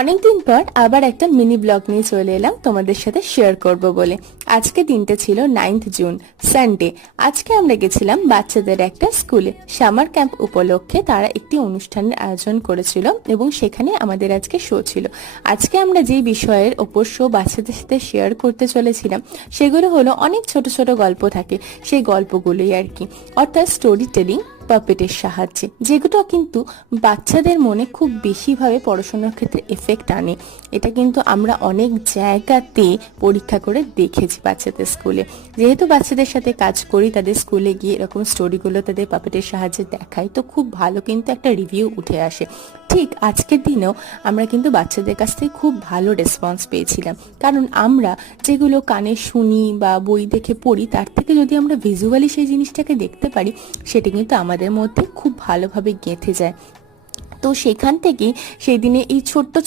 অনেকদিন পর আবার একটা মিনি ব্লগ নিয়ে চলে এলাম তোমাদের সাথে শেয়ার করব বলে। আজকে দিনটা ছিল 9th জুন, সানডে। আজকে আমরা গেছিলাম বাচ্চাদের একটা স্কুলে। সামার ক্যাম্প উপলক্ষে তারা একটি অনুষ্ঠানের আয়োজন করেছিল এবং সেখানে আমাদের আজকে শো ছিল। আজকে আমরা যে বিষয়ের ওপর শো বাচ্চাদের সাথে শেয়ার করতে চলেছিলাম সেগুলো হলো অনেক ছোট ছোট গল্প থাকে, সেই গল্পগুলোই আর কি, অর্থাৎ স্টোরি টেলিং পাপেটের সাহায্যে, যেগুলো কিন্তু বাচ্চাদের মনে খুব বেশিভাবে পড়াশোনার ক্ষেত্রে এফেক্ট আনে। এটা কিন্তু আমরা অনেক জায়গাতে পরীক্ষা করে দেখেছি বাচ্চাদের স্কুলে। যেহেতু বাচ্চাদের সাথে কাজ করি, তাদের স্কুলে গিয়ে এরকম স্টোরিগুলো তাদের পাপেটের সাহায্যে দেখাই, তো খুব ভালো কিন্তু একটা রিভিউ উঠে আসে। ঠিক আজকের দিনেও আমরা কিন্তু বাচ্চাদের কাছ থেকে খুব ভালো রেসপন্স পেয়েছিলাম, কারণ আমরা যেগুলো কানে শুনি বা বই দেখে পড়ি, তার থেকে যদি আমরা ভিজুয়ালি সেই জিনিসটাকে দেখতে পারি, সেটা কিন্তু আমাদের মধ্যে খুব ভালোভাবে গেঁথে যায়। তো সেখান থেকে সেই দিনে এই ছোট্ট